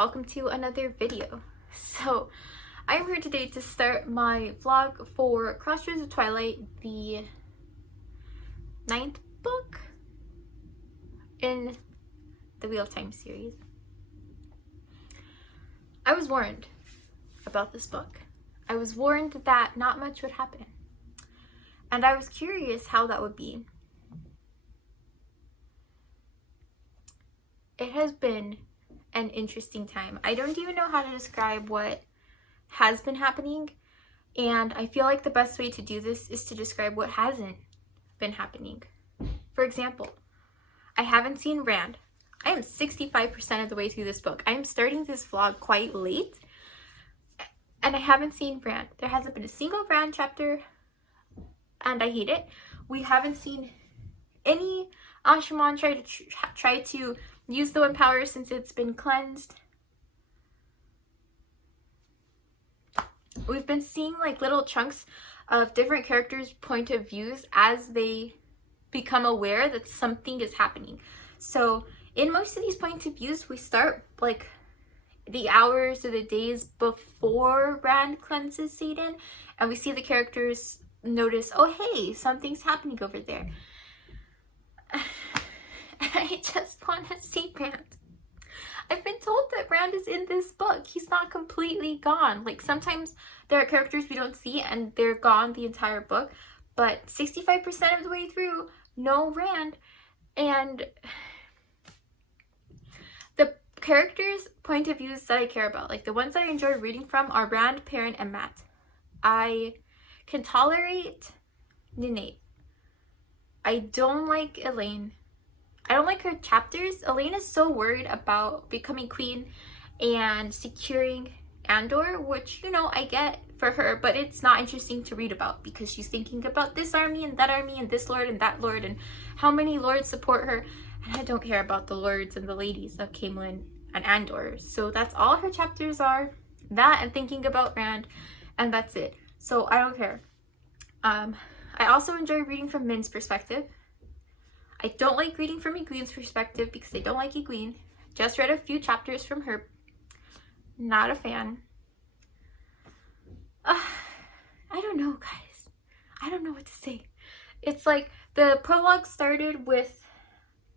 welcome to another video. So I'm here today to start my vlog for Crossroads of Twilight, the 9th book in the Wheel of Time series. I was warned about this book. I was warned that not much would happen, and I was curious how that would be. It has been an interesting time. I don't even know how to describe what has been happening, and I feel like the best way to do this is to describe what hasn't been happening. For example, I haven't seen Rand. I am 65% of the way through this book. I am starting this vlog quite late, and I haven't seen Rand. There hasn't been a single Rand chapter, and I hate it. We haven't seen any Asha'man try to use the one power since it's been cleansed. We've been seeing like little chunks of different characters' point of views as they become aware that something is happening. So in most of these points of views, we start like the hours or the days before Rand cleanses Satan, and we see the characters notice, oh hey, something's happening over there. I just want to see Rand. I've been told that Rand is in this book. He's not completely gone. Like sometimes there are characters we don't see and they're gone the entire book, but 65% of the way through, no Rand. And the characters' point of views that I care about, like the ones that I enjoy reading from, are Rand, Perrin, and Matt. I can tolerate Ninate. I don't like Elaine. I don't like her chapters. Elaine is so worried about becoming queen and securing Andor, which, you know, I get for her, but it's not interesting to read about because she's thinking about this army and this lord and that lord and how many lords support her. And I don't care about the lords and the ladies of Camelin and Andor. So that's all her chapters are. That and thinking about Rand, and that's it. So I don't care. I also enjoy reading from Min's perspective. I don't like reading from Egwene's perspective because I don't like Egwene. Just read a few chapters from her. Not a fan. I don't know, guys. I don't know what to say. It's like the prologue started with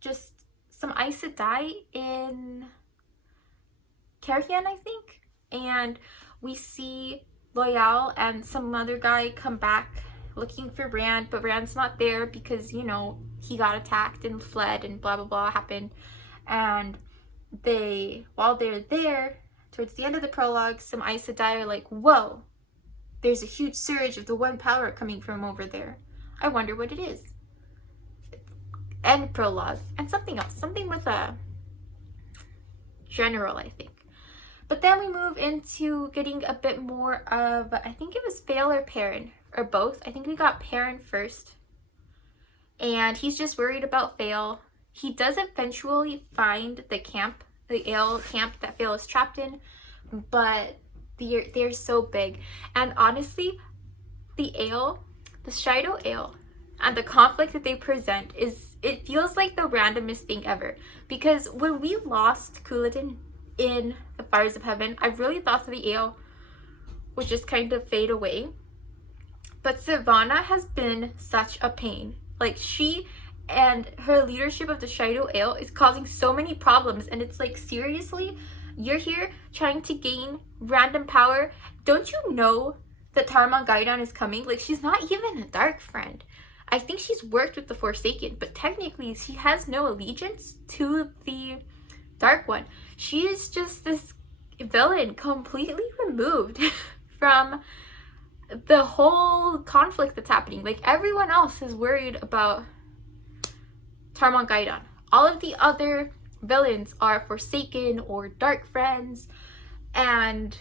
just some Aes Sedai in Carrion, I think. And we see Loyal and some other guy come back looking for Rand, but Rand's not there because, you know, he got attacked and fled and blah blah blah happened. And while they're there, towards the end of the prologue, some Aes Sedai are like, whoa, there's a huge surge of the one power coming from over there. I wonder what it is. End prologue. And something else, something with a general, I think. But then we move into getting a bit more of, I think it was Fael or Perrin, or both. I think we got Perrin first. And he's just worried about Fael. He does eventually find the camp, the Ale camp that Fael is trapped in, but they're so big. And honestly, the Ale, the Shido Ale, and the conflict that they present it feels like the randomest thing ever. Because when we lost Couladin in the Fires of Heaven, I really thought that the Ale would just kind of fade away. But Savannah has been such a pain. Like, she and her leadership of the Shido Ale is causing so many problems, and it's like, seriously? You're here trying to gain random power? Don't you know that Tarmon Gaidan is coming? Like, she's not even a dark friend. I think she's worked with the Forsaken, but technically she has no allegiance to the Dark One. She is just this villain completely removed from the whole conflict that's happening. Like, everyone else is worried about Tarmon Gaidan. All of the other villains are Forsaken or Dark Friends and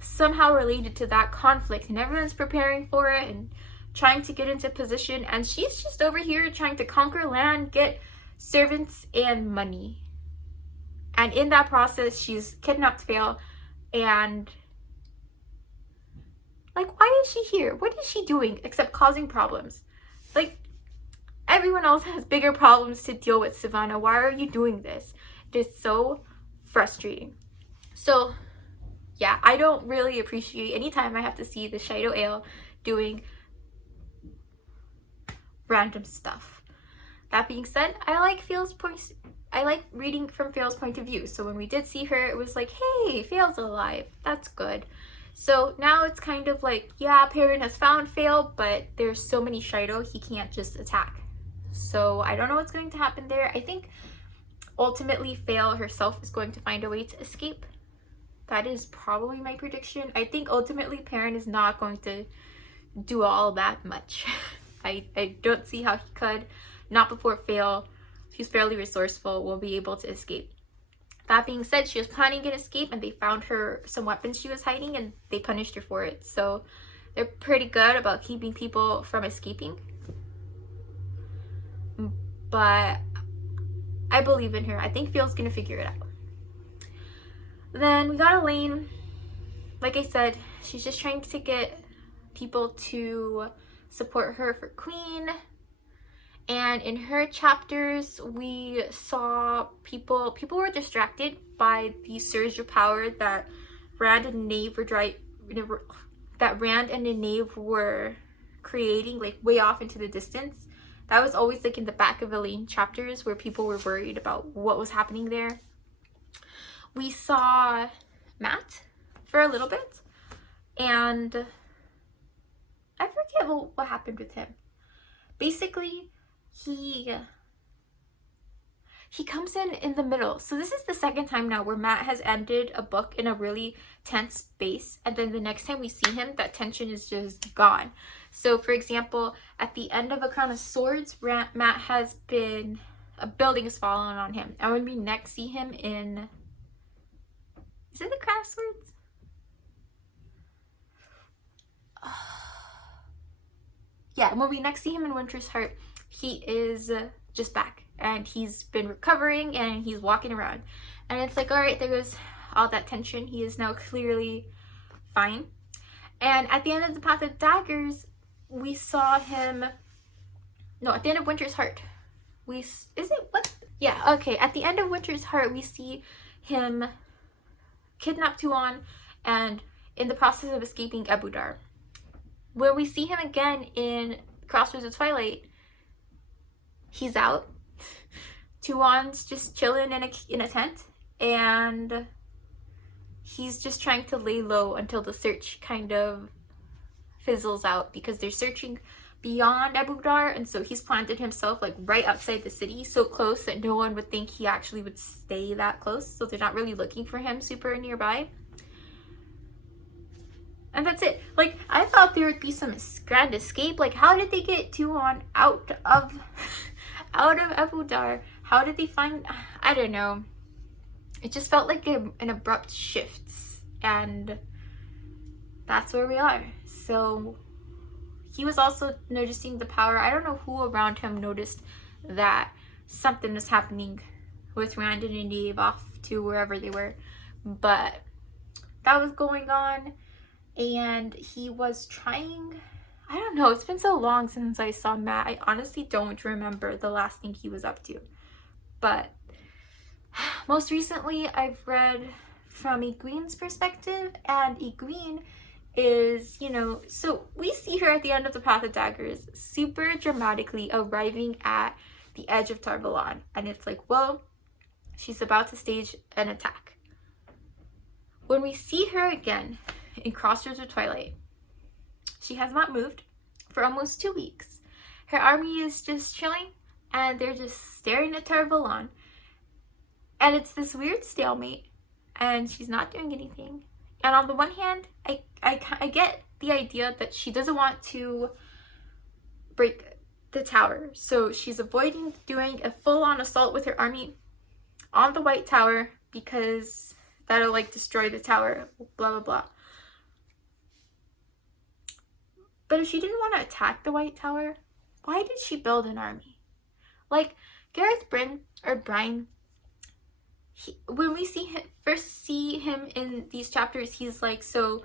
somehow related to that conflict, and everyone's preparing for it and trying to get into position, and she's just over here trying to conquer land, get servants and money. And in that process, she's kidnapped Fael, and like, why is she here? What is she doing except causing problems? Like, everyone else has bigger problems to deal with, Savannah. Why are you doing this? It is so frustrating. So yeah, I don't really appreciate any time I have to see the Shido Ale doing random stuff. That being said, I like reading from Fail's point of view. So when we did see her, it was like, hey, Fail's alive. That's good. So now it's kind of like, yeah, Perrin has found Fail, but there's so many Shido, he can't just attack. So I don't know what's going to happen there. I think ultimately Fail herself is going to find a way to escape. That is probably my prediction. I think ultimately Perrin is not going to do all that much. I don't see how he could. Not before Fail. She's fairly resourceful, will be able to escape. That being said, she was planning an escape and they found her some weapons she was hiding and they punished her for it. So they're pretty good about keeping people from escaping. But I believe in her. I think Fail's gonna figure it out. Then we got Elaine. Like I said, she's just trying to get people to support her for Queen. And in her chapters, we saw people were distracted by the surge of power that Rand and Nave were creating, like way off into the distance. That was always like in the back of Elaine chapters where people were worried about what was happening there. We saw Matt for a little bit, and I forget what happened with him. Basically, he comes in the middle. So this is the second time now where Matt has ended a book in a really tense space, and then the next time we see him, that tension is just gone. So for example, at the end of A Crown of Swords, Matt has been, a building has fallen on him, and when we next see him in, is it The Crossroads? Yeah, when we next see him in Winter's Heart, he is just back and he's been recovering and he's walking around. And it's like, all right, there goes all that tension. He is now clearly fine. And at the end of The Path of Daggers, we saw him, no, at the end of Winter's Heart, at the end of Winter's Heart, we see him kidnap Tuon and in the process of escaping Ebudar. When we see him again in Crossroads of Twilight, he's out. Tuon's just chilling in a tent, and he's just trying to lay low until the search kind of fizzles out, because they're searching beyond Ebudar, and so he's planted himself like right outside the city, so close that no one would think he actually would stay that close, so they're not really looking for him super nearby. And that's it. Like, I thought there would be some grand escape. Like, how did they get Tuon out of Ebudar? How did they find, I don't know. It just felt like an abrupt shift, and that's where we are. So he was also noticing the power. I don't know who around him noticed that something was happening with Rand and Nave off to wherever they were, but that was going on. And he was trying, I don't know, it's been so long since I saw Matt. I honestly don't remember the last thing he was up to. But most recently, I've read from Egwene's perspective, and Egwene is, so we see her at the end of The Path of Daggers super dramatically arriving at the edge of Tar Valon. And it's like, whoa, she's about to stage an attack. When we see her again in Crossroads of Twilight, she has not moved for almost 2 weeks. Her army is just chilling and they're just staring at Tar Valon, and it's this weird stalemate and she's not doing anything. And on the one hand, I get the idea that she doesn't want to break the tower, so she's avoiding doing a full-on assault with her army on the White Tower because that'll like destroy the tower, blah blah blah. But if she didn't want to attack the White Tower, why did she build an army? Like, Gareth Bryn, when we first see him in these chapters, he's like, so,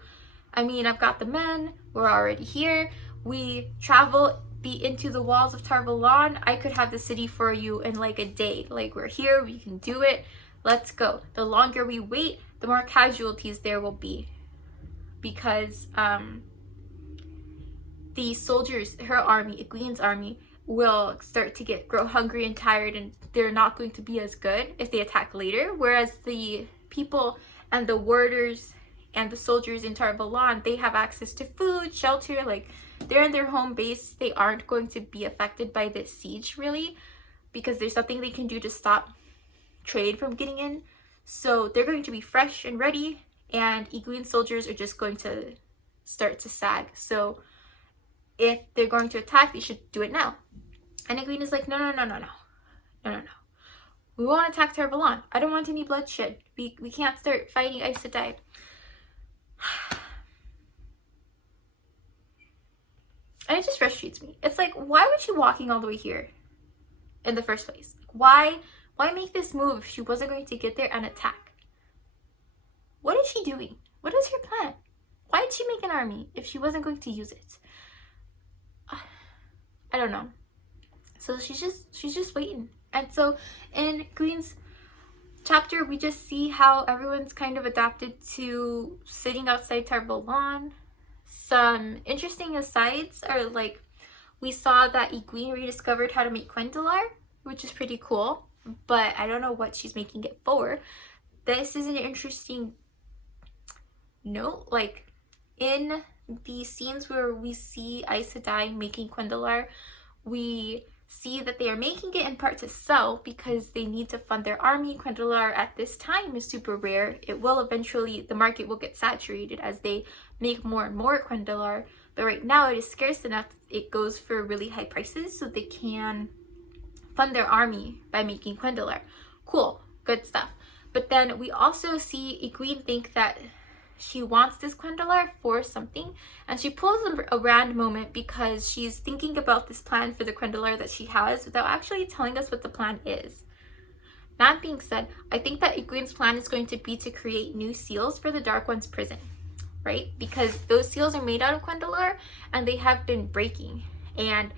I mean, I've got the men, we're already here, we travel into the walls of Tar Valon, I could have the city for you in like a day. Like, we're here, we can do it, let's go. The longer we wait, the more casualties there will be, because the soldiers, her army, Egwene's army, will start to grow hungry and tired, and they're not going to be as good if they attack later. Whereas the people and the warders and the soldiers in Tar Valon, they have access to food, shelter, like they're in their home base. They aren't going to be affected by this siege really, because there's nothing they can do to stop trade from getting in. So they're going to be fresh and ready, and Egwene's soldiers are just going to start to sag. So if they're going to attack, they should do it now. And Egwene is like, no. We won't attack Tar Valon. I don't want any bloodshed. We can't start fighting Aes Sedai. And it just frustrates me. It's like, why was she walking all the way here in the first place? Why make this move if she wasn't going to get there and attack? What is she doing? What is her plan? Why did she make an army if she wasn't going to use it? I don't know. So she's just waiting. And so in Queen's chapter, we just see how everyone's kind of adapted to sitting outside Tar Valon. Some interesting asides are like, we saw that Egwene rediscovered how to make Quendalar, which is pretty cool, but I don't know what she's making it for. This is an interesting note, like in the scenes where we see Aes Sedai making Quendalar, we see that they are making it in part to sell because they need to fund their army. Quendalar at this time is super rare. It will eventually, the market will get saturated as they make more and more Quendalar, but right now it is scarce enough it goes for really high prices, so they can fund their army by making Quendalar. Cool, good stuff. But then we also see Egwene think that she wants this Quendalar for something, and she pulls a Rand moment because she's thinking about this plan for the Quendalar that she has without actually telling us what the plan is. That being said, I think that Egwene's plan is going to be to create new seals for the Dark One's prison, right? Because those seals are made out of Quendalar and they have been breaking, and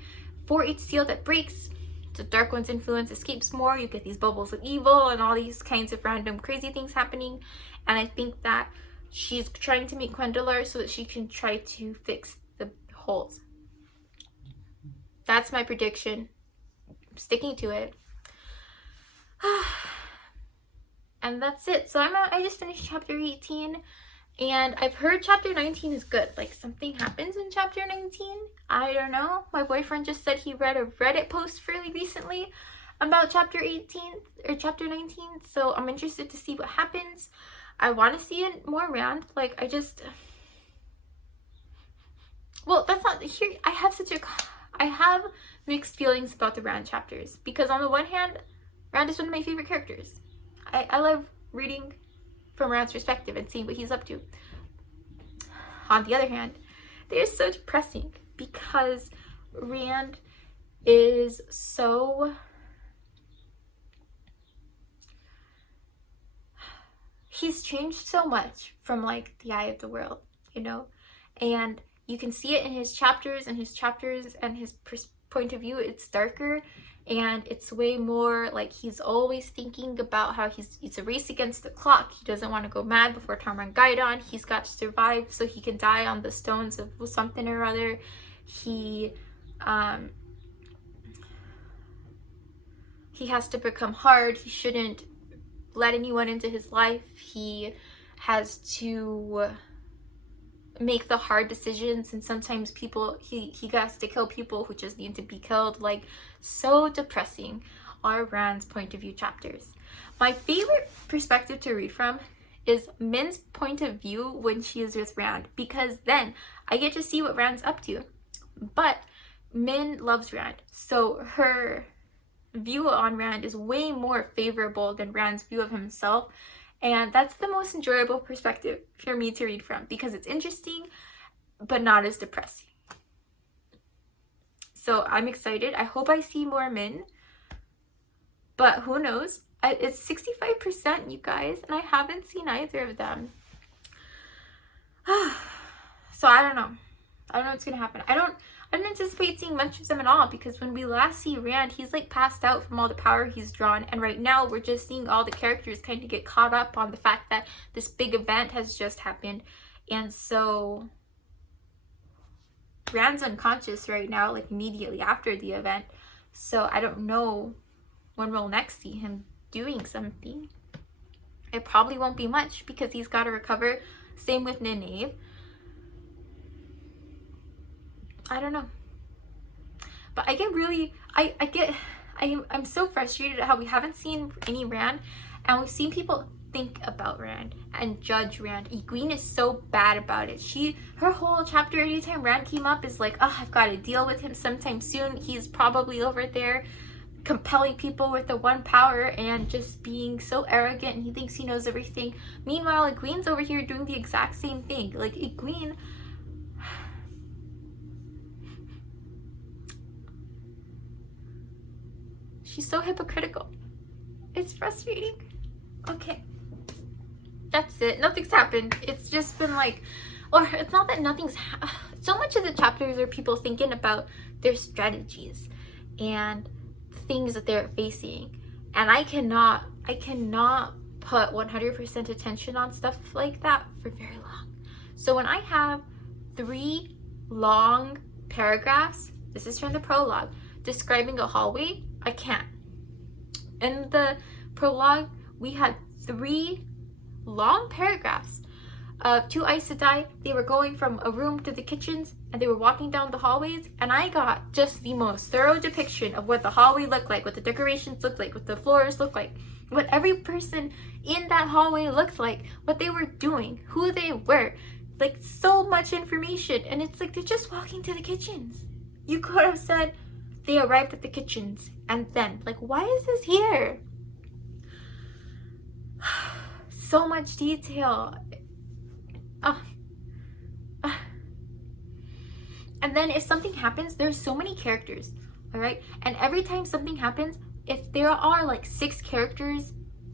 for each seal that breaks, the Dark One's influence escapes more. You get these bubbles of evil and all these kinds of random crazy things happening, and I think that she's trying to make Quendalar so that she can try to fix the holes. That's my prediction. I'm sticking to it. And that's it. So I just finished chapter 18, and I've heard chapter 19 is good. Like, something happens in chapter 19. I don't know. My boyfriend just said he read a Reddit post fairly recently about chapter 18 or chapter 19. So I'm interested to see what happens. I want to see it more Rand. Like, well, that's not here. I have mixed feelings about the Rand chapters, because on the one hand, Rand is one of my favorite characters. I love reading from Rand's perspective and seeing what he's up to. On the other hand, they're so depressing because Rand is so... he's changed so much from like the Eye of the World, you know, and you can see it in his chapters and his point of view. It's darker and it's way more like he's always thinking about how it's a race against the clock. He doesn't want to go mad before Tarmon Gaidon. He's got to survive so he can die on the stones of something or other. He has to become hard. He shouldn't let anyone into his life. He has to make the hard decisions, and sometimes he has to kill people who just need to be killed. Like, so depressing are Rand's point of view chapters. My favorite perspective to read from is Min's point of view when she is with Rand, because then I get to see what Rand's up to. But Min loves Rand, so her view on Rand is way more favorable than Rand's view of himself, and that's the most enjoyable perspective for me to read from, because it's interesting but not as depressing. So I'm excited. I hope I see more Min, but who knows? It's 65%, you guys, and I haven't seen either of them. So I don't know what what's gonna happen. I don't anticipate seeing much of them at all, because when we last see Rand, he's like passed out from all the power he's drawn, and right now we're just seeing all the characters kind of get caught up on the fact that this big event has just happened. And so Rand's unconscious right now, like immediately after the event. So I don't know when we'll next see him doing something. It probably won't be much, because he's got to recover. Same with Nynaeve. I don't know. But I get really, I'm so frustrated at how we haven't seen any Rand, and we've seen people think about Rand and judge Rand. Egwene is so bad about it. Her whole chapter, anytime Rand came up, is like, oh, I've got to deal with him sometime soon. He's probably over there compelling people with the one power and just being so arrogant, and he thinks he knows everything. Meanwhile, Egwene's over here doing the exact same thing. Like, Egwene, she's so hypocritical. It's frustrating. Okay. That's it. Nothing's happened. It's just been like, or it's not that nothing's so much of the chapters are people thinking about their strategies and things that they're facing, and I cannot put 100% attention on stuff like that for very long. So when I have 3 long paragraphs, this is from the prologue, describing a hallway, I can't. In the prologue, we had 3 long paragraphs of 2 Aes Sedai. They were going from a room to the kitchens, and they were walking down the hallways, and I got just the most thorough depiction of what the hallway looked like, what the decorations looked like, what the floors looked like, what every person in that hallway looked like, what they were doing, who they were. Like, so much information, and it's like they're just walking to the kitchens. You could have said they arrived at the kitchens, and then, like, why is this here? So much detail. And then if something happens, there's so many characters, all right? And every time something happens, if there are like 6 characters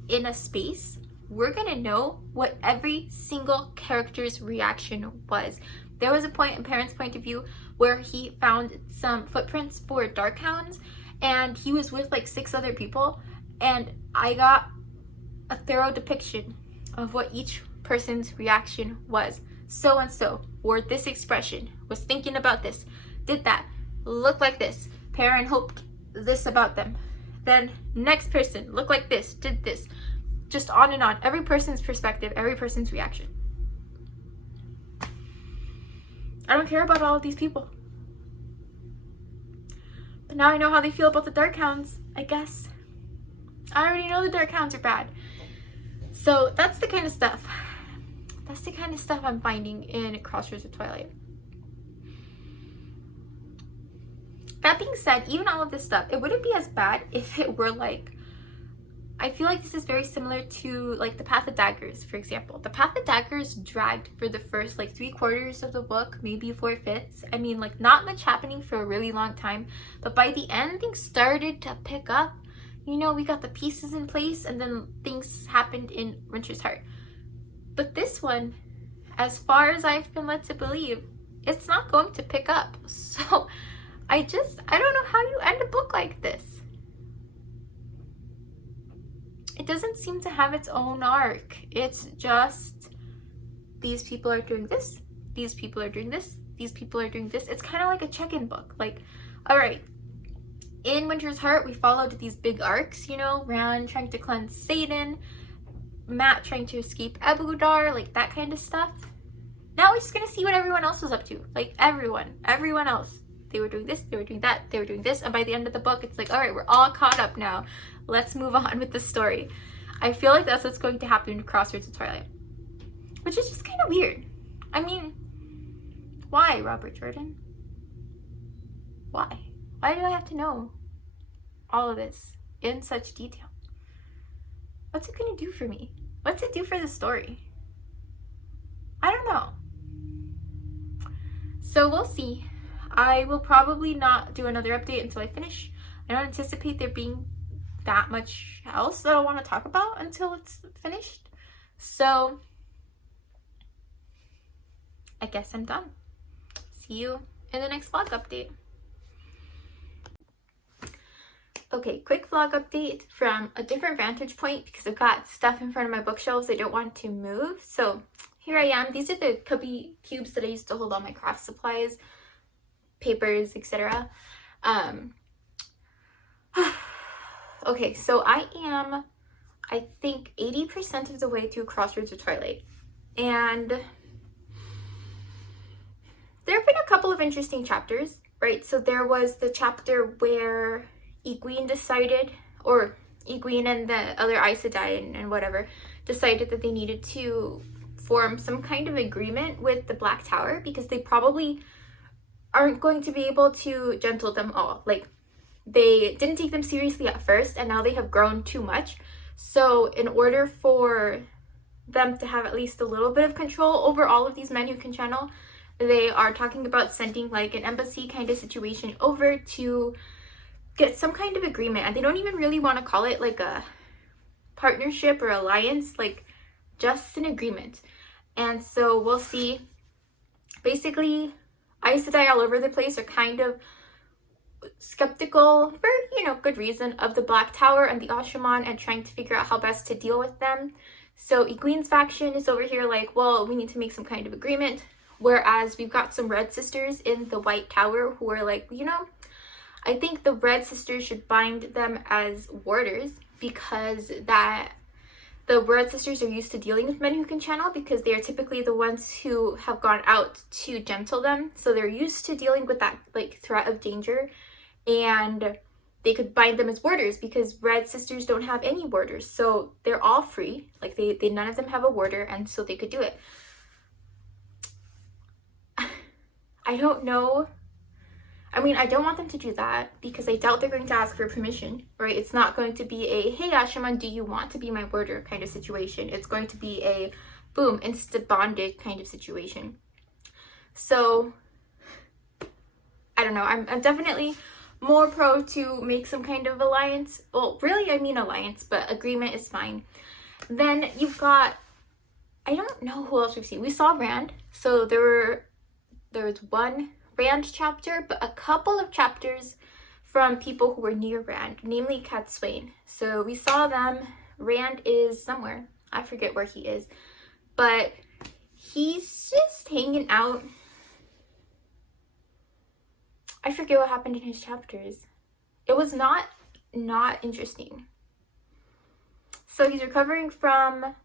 in a space, we're gonna know what every single character's reaction was. There was a point in Perrin's point of view where he found some footprints for Darkhounds, and he was with like 6 other people, and I got a thorough depiction of what each person's reaction was. So and so wore this expression, was thinking about this, did that, looked like this, Perrin hoped this about them, then next person looked like this, did this, just on and on. Every person's perspective, every person's reaction. I don't care about all of these people, but now I know how they feel about the Darkhounds, I guess. I already know the Darkhounds are bad. So that's the kind of stuff. That's the kind of stuff I'm finding in Crossroads of Twilight. That being said, even all of this stuff, it wouldn't be as bad if it were like, I feel like this is very similar to like the Path of Daggers, for example. The Path of Daggers dragged for the first like 3/4 of the book, maybe 4/5. I mean, like, not much happening for a really long time, but by the end things started to pick up. You know, we got the pieces in place, and then things happened in Winter's Heart. But this one, as far as I've been led to believe, it's not going to pick up. So I don't know how you end a book like this. It doesn't seem to have its own arc. It's just, these people are doing this, these people are doing this, these people are doing this. It's kind of like a check-in book. Like, all right, in Winter's Heart, we followed these big arcs, you know, Rand trying to cleanse Satan, Matt trying to escape Ebudar, like that kind of stuff. Now we're just gonna see what everyone else was up to. Like, everyone else. They were doing this, they were doing that, they were doing this, and by the end of the book, it's like, all right, we're all caught up now. Let's move on with the story. I feel like that's what's going to happen in Crossroads of Twilight, which is just kind of weird. I mean, why, Robert Jordan? Why? Why do I have to know all of this in such detail? What's it going to do for me? What's it do for the story? I don't know. So we'll see. I will probably not do another update until I finish. I don't anticipate there being that much else that I want to talk about until it's finished. So I guess I'm done. See you in the next vlog update. Okay, quick vlog update from a different vantage point because I've got stuff in front of my bookshelves I don't want to move. So here I am. These are the cubby cubes that I used to hold all my craft supplies, papers, etc. Okay, so I am, I think, 80% of the way through Crossroads of Twilight. And there have been a couple of interesting chapters, right? So there was the chapter where Egwene decided, or Egwene and the other Aes Sedai and whatever, decided that they needed to form some kind of agreement with the Black Tower because they probably aren't going to be able to gentle them all. Like, they didn't take them seriously at first, and now they have grown too much. So in order for them to have at least a little bit of control over all of these men who can channel, they are talking about sending like an embassy kind of situation over to get some kind of agreement. And they don't even really want to call it like a partnership or alliance, like just an agreement. And so we'll see. Basically, Aes Sedai all over the place are kind of skeptical, for, you know, good reason, of the Black Tower and the Ashaman and trying to figure out how best to deal with them. So Egwene's faction is over here like, well, we need to make some kind of agreement. Whereas we've got some Red Sisters in the White Tower who are like, you know, I think the Red Sisters should bind them as warders because that the Red Sisters are used to dealing with men who can channel because they are typically the ones who have gone out to gentle them. So they're used to dealing with that like threat of danger, and they could bind them as warders because Red Sisters don't have any warders. So they're all free. Like they none of them have a warder, and so they could do it. I don't know. I mean, I don't want them to do that because I doubt they're going to ask for permission, right? It's not going to be a, hey, Ashaman, do you want to be my warder kind of situation. It's going to be a, boom, insta-bonded kind of situation. So, I don't know. I'm definitely more pro to make some kind of alliance. Well, really, I mean alliance, but agreement is fine. Then you've got, I don't know who else we've seen. We saw Rand. So there was one Rand chapter, but a couple of chapters from people who were near Rand, namely Cat Swain. So we saw them. Rand is somewhere. I forget where he is. But he's just hanging out. I forget what happened in his chapters. It was not interesting. So he's recovering from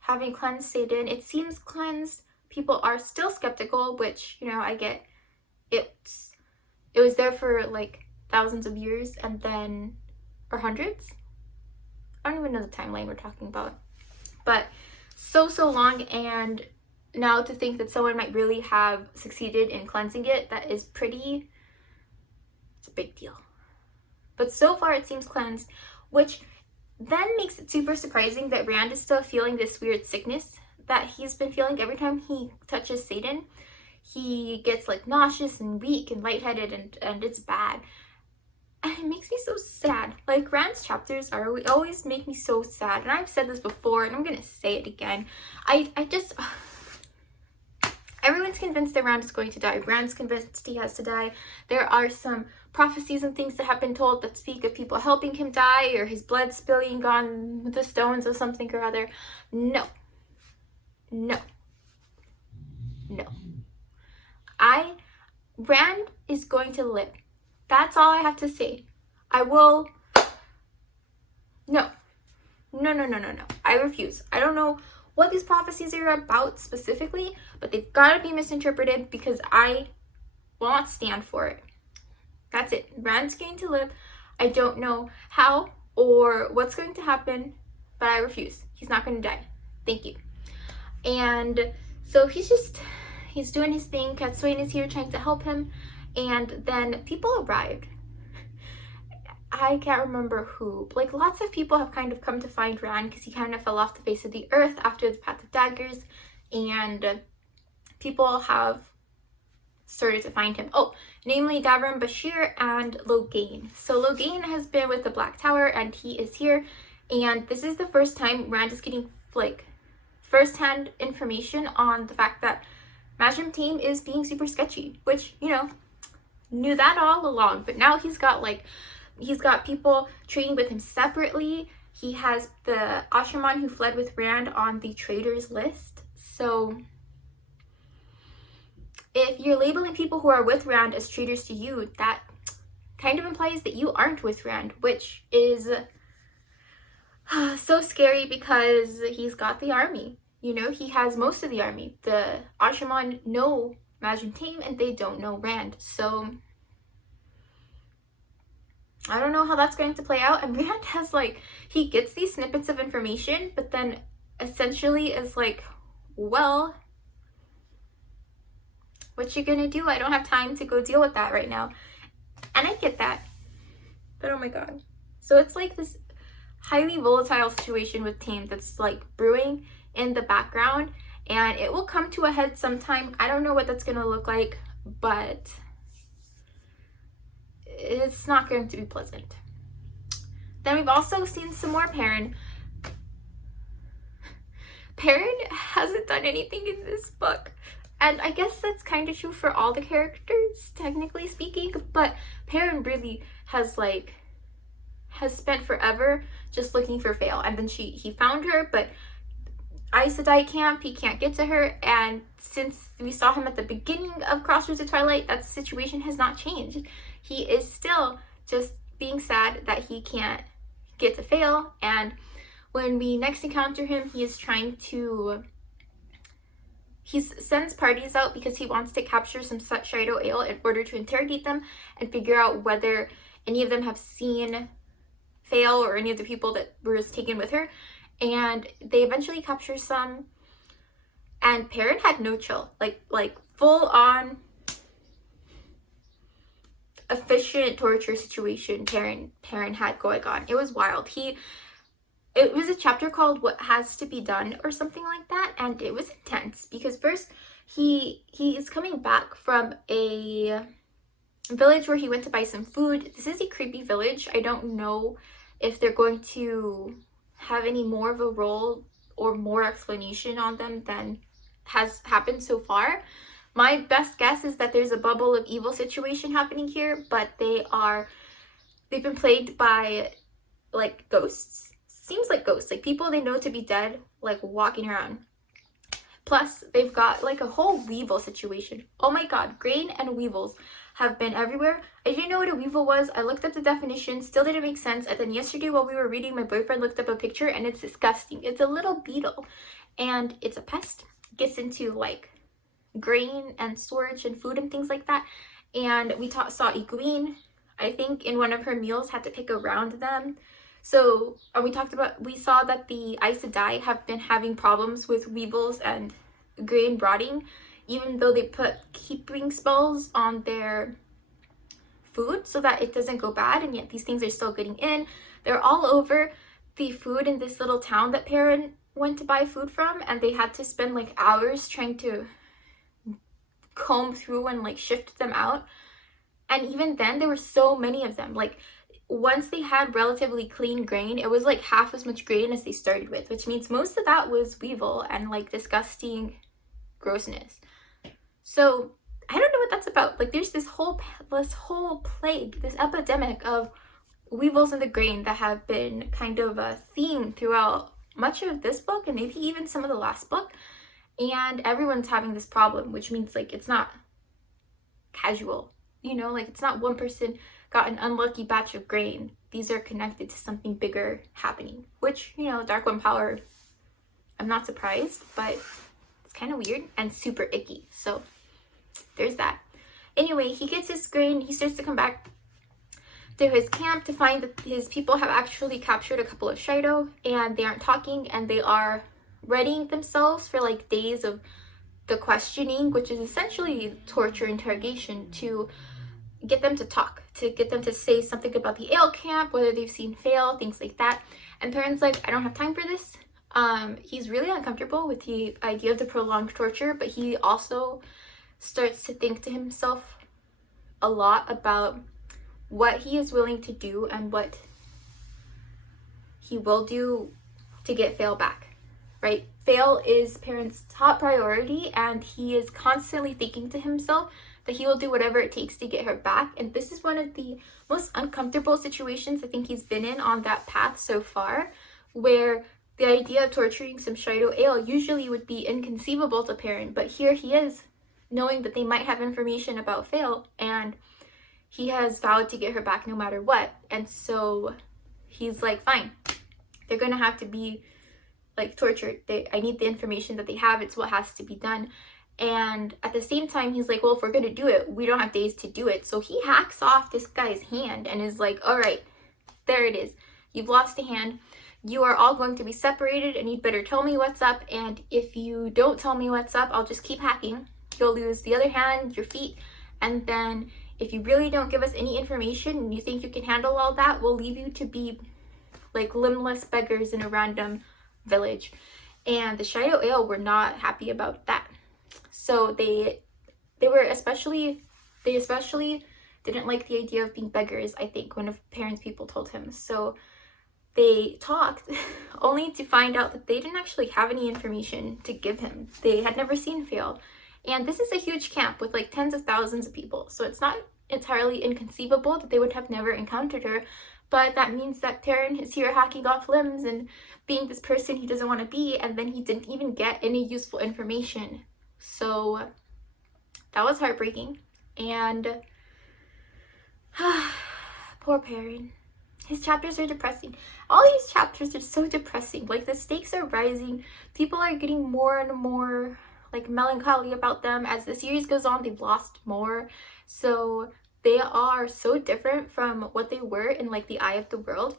having cleansed Satan. It seems cleansed. People are still skeptical, which, you know, I get. It was there for like thousands of years and then, or hundreds? I don't even know the timeline we're talking about. But so long, and now to think that someone might really have succeeded in cleansing it, that is pretty, it's a big deal. But so far it seems cleansed, which then makes it super surprising that Rand is still feeling this weird sickness that he's been feeling every time he touches Satan. He gets like nauseous and weak and lightheaded, and it's bad. And it makes me so sad. Like, Rand's chapters always make me so sad. And I've said this before, and I'm gonna say it again. I just, everyone's convinced that Rand is going to die. Rand's convinced he has to die. There are some prophecies and things that have been told that speak of people helping him die, or his blood spilling on the stones or something or other. No. Rand is going to live. That's all I have to say. I will, no. I refuse. I don't know what these prophecies are about specifically, but they've got to be misinterpreted because I will not stand for it. That's it. Rand's going to live. I don't know how or what's going to happen, but I refuse. He's not going to die. Thank you. And so he's doing his thing. Cat Swain is here trying to help him. And then people arrived. I can't remember who. Like, lots of people have kind of come to find Rand because he kind of fell off the face of the earth after the Path of Daggers. And people have started to find him. Oh, namely Davram Bashir and Logain. So Logain has been with the Black Tower and he is here. And this is the first time Rand is getting, like, first-hand information on the fact that Majum Team is being super sketchy, which, you know, knew that all along. But now he's got people trading with him separately. He has the Ashraman who fled with Rand on the traitors list. So if you're labeling people who are with Rand as traitors to you, that kind of implies that you aren't with Rand, which is so scary because he's got the army. You know, he has most of the army. The Ashraman know Majum Team and they don't know Rand. So I don't know how that's going to play out. And Rand has like, he gets these snippets of information, but then essentially is like, well, what you gonna do? I don't have time to go deal with that right now. And I get that. But oh my god. So it's like this highly volatile situation with Tame that's like brewing in the background, and it will come to a head sometime. I don't know what that's gonna look like, but it's not going to be pleasant. Then we've also seen some more Perrin. Perrin hasn't done anything in this book, and I guess that's kind of true for all the characters, technically speaking, but Perrin really has spent forever just looking for Fail, and then he found her, but Aes Sedai camp, he can't get to her, and since we saw him at the beginning of Crossroads of Twilight, that situation has not changed. He is still just being sad that he can't get to Fail, and when we next encounter him, he sends parties out because he wants to capture some Shido Ale in order to interrogate them and figure out whether any of them have seen Fail or any of the people that were taken with her. And they eventually capture some, and Perrin had no chill, like full on efficient torture situation Perrin had going on. It was wild. It was a chapter called What Has to Be Done or something like that, and it was intense because first he is coming back from a village where he went to buy some food. This is a creepy village. I don't know if they're going to have any more of a role or more explanation on them than has happened so far. My best guess is that there's a bubble of evil situation happening here, but they've been plagued by like ghosts. Seems like ghosts, like people they know to be dead, like walking around. Plus, they've got like a whole weevil situation. Oh my god, grain and weevils have been everywhere. I didn't know what a weevil was. I looked up the definition, still didn't make sense. And then yesterday while we were reading, my boyfriend looked up a picture and it's disgusting. It's a little beetle and it's a pest. It gets into like grain and storage and food and things like that. And we saw Egwene, I think in one of her meals, had to pick around them. So we saw that the Aes Sedai have been having problems with weevils and grain rotting, even though they put keeping spells on their food so that it doesn't go bad, and yet these things are still getting in. They're all over the food in this little town that Perrin went to buy food from, and they had to spend like hours trying to comb through and like shift them out. And even then there were so many of them. Like once they had relatively clean grain, it was like half as much grain as they started with, which means most of that was weevil and like disgusting grossness. So I don't know what that's about. Like there's this whole plague, this epidemic of weevils in the grain that have been kind of a theme throughout much of this book and maybe even some of the last book. And everyone's having this problem, which means like it's not casual, you know, like it's not one person got an unlucky batch of grain. These are connected to something bigger happening, which, you know, Dark One Power, I'm not surprised, but it's kind of weird and super icky. So there's that. Anyway, he gets his grain. He starts to come back to his camp to find that his people have actually captured a couple of Shido and they aren't talking, and they are readying themselves for like days of the questioning, which is essentially torture interrogation, to get them to talk, to get them to say something about the Ale camp, whether they've seen Fail, things like that. And Perrin's like, I don't have time for this. He's really uncomfortable with the idea of the prolonged torture, but he also starts to think to himself a lot about what he is willing to do and what he will do to get Fail back. right? Fail is Perrin's top priority, and he is constantly thinking to himself that he will do whatever it takes to get her back. And this is one of the most uncomfortable situations I think he's been in on that path so far, where the idea of torturing some Shido Ale usually would be inconceivable to Perrin, but here he is, knowing that they might have information about Fail, and he has vowed to get her back no matter what. And so he's like, fine, they're gonna have to be like tortured. I need the information that they have. It's what has to be done. And at the same time, he's like, well, if we're gonna do it, we don't have days to do it. So he hacks off this guy's hand and is like, all right, there it is. You've lost a hand. You are all going to be separated, and you'd better tell me what's up. And if you don't tell me what's up, I'll just keep hacking. You'll lose the other hand, your feet, and then if you really don't give us any information and you think you can handle all that, we'll leave you to be like limbless beggars in a random village. And the Shido Ale were not happy about that. So they especially didn't like the idea of being beggars, I think, one of Perrin's people told him. So they talked only to find out that they didn't actually have any information to give him. They had never seen Fail. And this is a huge camp with like tens of thousands of people. So it's not entirely inconceivable that they would have never encountered her. But that means that Perrin is here hacking off limbs and being this person he doesn't want to be. And then he didn't even get any useful information. So that was heartbreaking. And poor Perrin. His chapters are depressing. All these chapters are so depressing. Like, the stakes are rising. People are getting more and more like melancholy about them. As the series goes on, they've lost more. So they are so different from what they were in like the Eye of the World.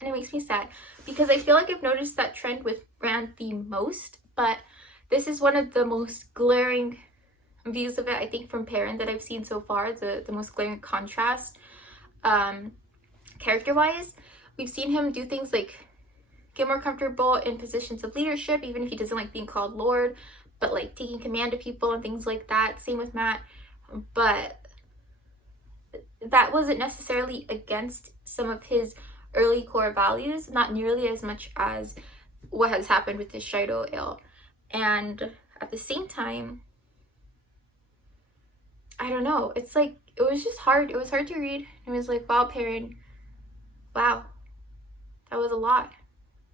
And it makes me sad because I feel like I've noticed that trend with Rand the most. But this is one of the most glaring views of it, I think, from Perrin that I've seen so far. The most glaring contrast. Character-wise, we've seen him do things like get more comfortable in positions of leadership, even if he doesn't like being called Lord, but like taking command of people and things like that. Same with Matt. But that wasn't necessarily against some of his early core values, not nearly as much as what has happened with the Shido Ale. And at the same time, I don't know, it's like, it was just hard. It was hard to read. It was like, wow, Perrin, wow, that was a lot.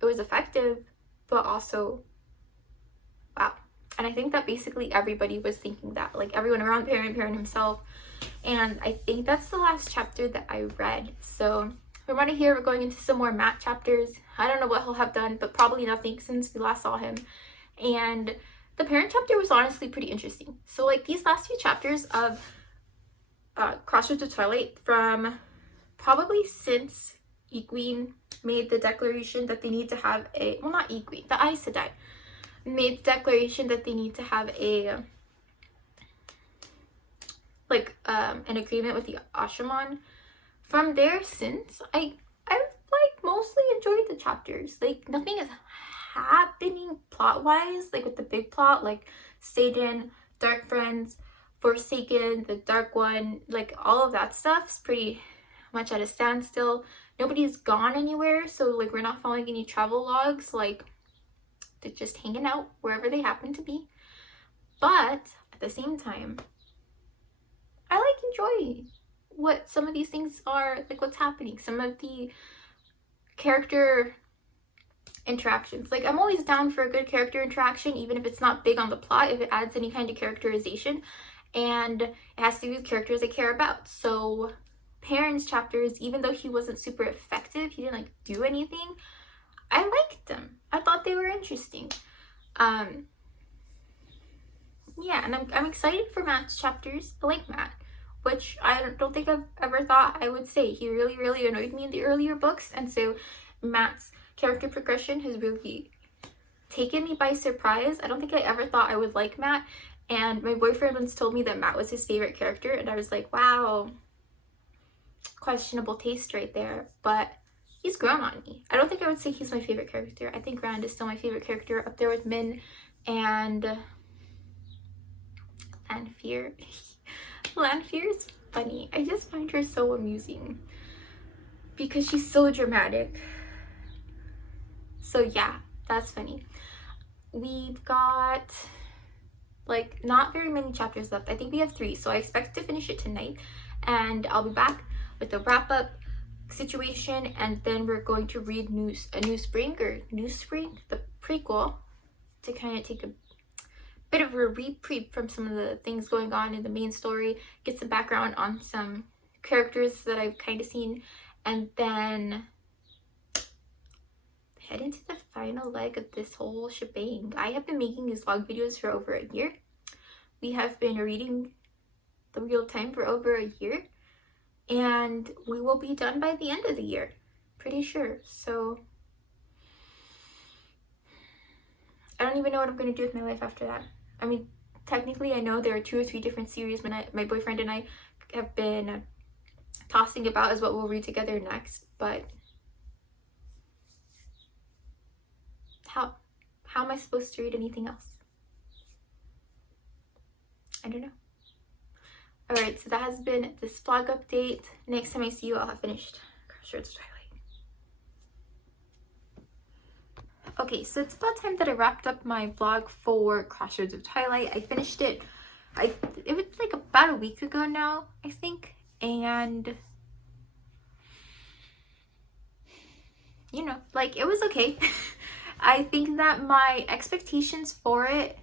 It was effective, but also, wow. And I think that basically everybody was thinking that, like everyone around Perrin himself. And I think that's the last chapter that I read. So from what I hear, we're going into some more Matt chapters. I don't know what he'll have done, but probably nothing since we last saw him. And the Perrin chapter was honestly pretty interesting. So like these last few chapters of Crossroads of Twilight, from probably since Egwene made the declaration that they need to have a, well, not Egwene, the Aes Sedai made the declaration that they need to have a like an agreement with the Ashaman. From there since, I've like mostly enjoyed the chapters. Like nothing is happening plot wise, like with the big plot, like Satan, Dark Friends, Forsaken, the Dark One, like all of that stuff's pretty much at a standstill. Nobody's gone anywhere, so like we're not following any travel logs. Like they're just hanging out wherever they happen to be. But at the same time, I like enjoy what some of these things are, like what's happening, some of the character interactions. Like I'm always down for a good character interaction, even if it's not big on the plot, if it adds any kind of characterization, and it has to do with characters I care about. So Perrin's chapters, even though he wasn't super effective, he didn't like do anything, I liked them. I thought they were interesting. Yeah, and I'm excited for Matt's chapters. I like Matt, which I don't think I've ever thought I would say. He really annoyed me in the earlier books, and so Matt's character progression has really taken me by surprise. I don't think I ever thought I would like Matt, and my boyfriend once told me that Matt was his favorite character, and I was like, wow, questionable taste right there. But he's grown on me. I don't think I would say he's my favorite character. I think Rand is still my favorite character, up there with Min and Lanfear. Lanfear is funny. I just find her so amusing because she's so dramatic. So yeah, That's funny. We've got like not very many chapters left. I think we have 3, so I expect to finish it tonight, and I'll be back with a wrap-up situation, and then we're going to read New Spring, the prequel, to kind of take a bit of a reprieve from some of the things going on in the main story, get some background on some characters that I've kind of seen, and then head into the final leg of this whole shebang. I have been making these vlog videos for over a year. We have been reading the Wheel of Time for over a year, and we will be done by the end of the year, pretty sure. So I don't even know what I'm going to do with my life after that. I mean, technically I know there are 2 or 3 different series my boyfriend and I have been tossing about as what we'll read together next, but how am I supposed to read anything else? I don't know. Alright, so that has been this vlog update. Next time I see you, I'll have finished Crossroads Twilight. Okay, so it's about time that I wrapped up my vlog for Crossroads of Twilight. I finished it, it was like about a week ago now, I think, and you know, like, it was okay. I think that my expectations for it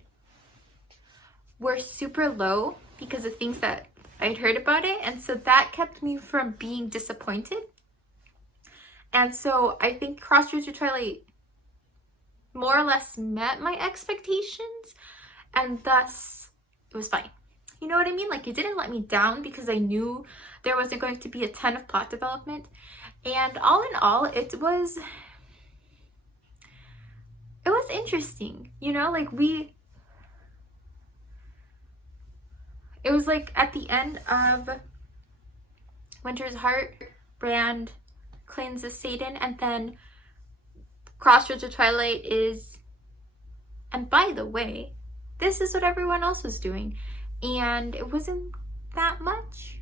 were super low because of things that I'd heard about it, and so that kept me from being disappointed. And so I think Crossroads of Twilight more or less met my expectations, and thus it was fine. You know what I mean? Like, it didn't let me down because I knew there wasn't going to be a ton of plot development, and all in all, it was interesting, you know? Like, it was like at the end of Winter's Heart, Brand cleanses Satan, and then Crossroads of Twilight is, and by the way, this is what everyone else was doing, and it wasn't that much.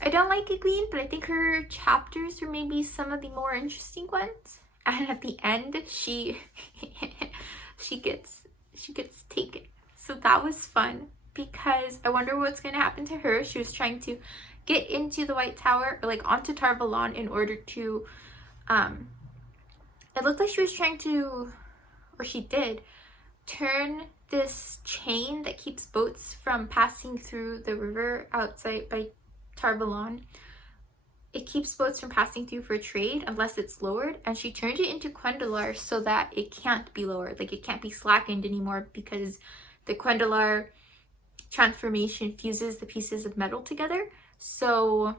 I don't like Egwene, but I think her chapters were maybe some of the more interesting ones. And at the end, she gets taken. So that was fun because I wonder what's going to happen to her. She was trying to get into the White Tower, or like onto Tar Valon, in order to it looked like she was trying to, or she did, turn this chain that keeps boats from passing through the river outside by Tar Valon. It keeps boats from passing through for trade unless it's lowered, and she turned it into Quendalar so that it can't be lowered, like it can't be slackened anymore, because the Quendalar transformation fuses the pieces of metal together. So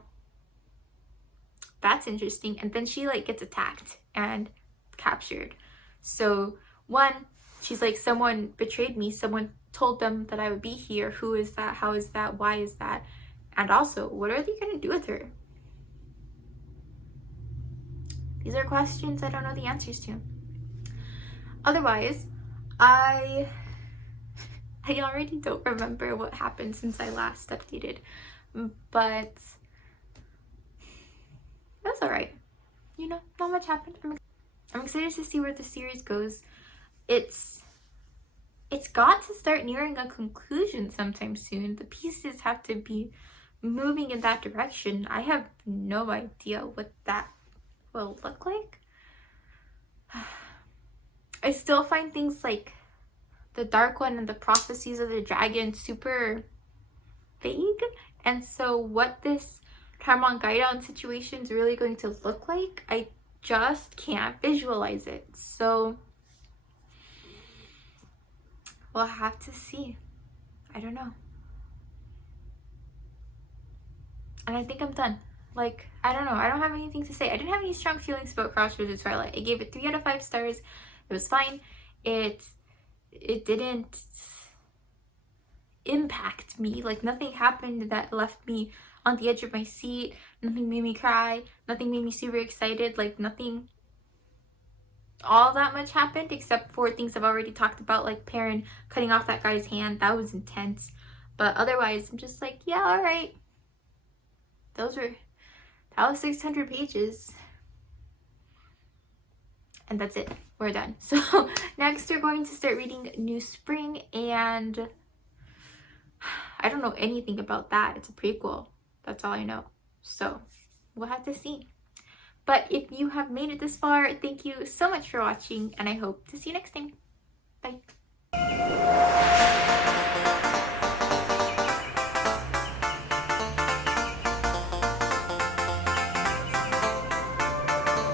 that's interesting. And then she like gets attacked and captured. So one, she's like, someone betrayed me, someone told them that I would be here. Who is that? How is that? Why is that? And also, what are they going to do with her? These are questions I don't know the answers to. Otherwise, I already don't remember what happened since I last updated, but that's all right. You know, not much happened. I'm excited to see where the series goes. It's got to start nearing a conclusion sometime soon. The pieces have to be moving in that direction. I have no idea what that will look like. I still find things like the Dark One and the Prophecies of the Dragon super vague, and so what this Tarmon Gaidon situation is really going to look like, I just can't visualize it. So we'll have to see. I don't know. And I think I'm done. Like, I don't know. I don't have anything to say. I didn't have any strong feelings about Crossroads of Twilight. I gave it 3 out of 5 stars. It was fine. It didn't impact me. Like, nothing happened that left me on the edge of my seat. Nothing made me cry. Nothing made me super excited. Like, nothing all that much happened except for things I've already talked about, like Perrin cutting off that guy's hand. That was intense. But otherwise, I'm just like, yeah, all right. That was 600 pages. And that's it. We're done. So next we're going to start reading New Spring, and I don't know anything about that. It's a prequel. That's all I know. So we'll have to see. But if you have made it this far, thank you so much for watching, and I hope to see you next time. Bye.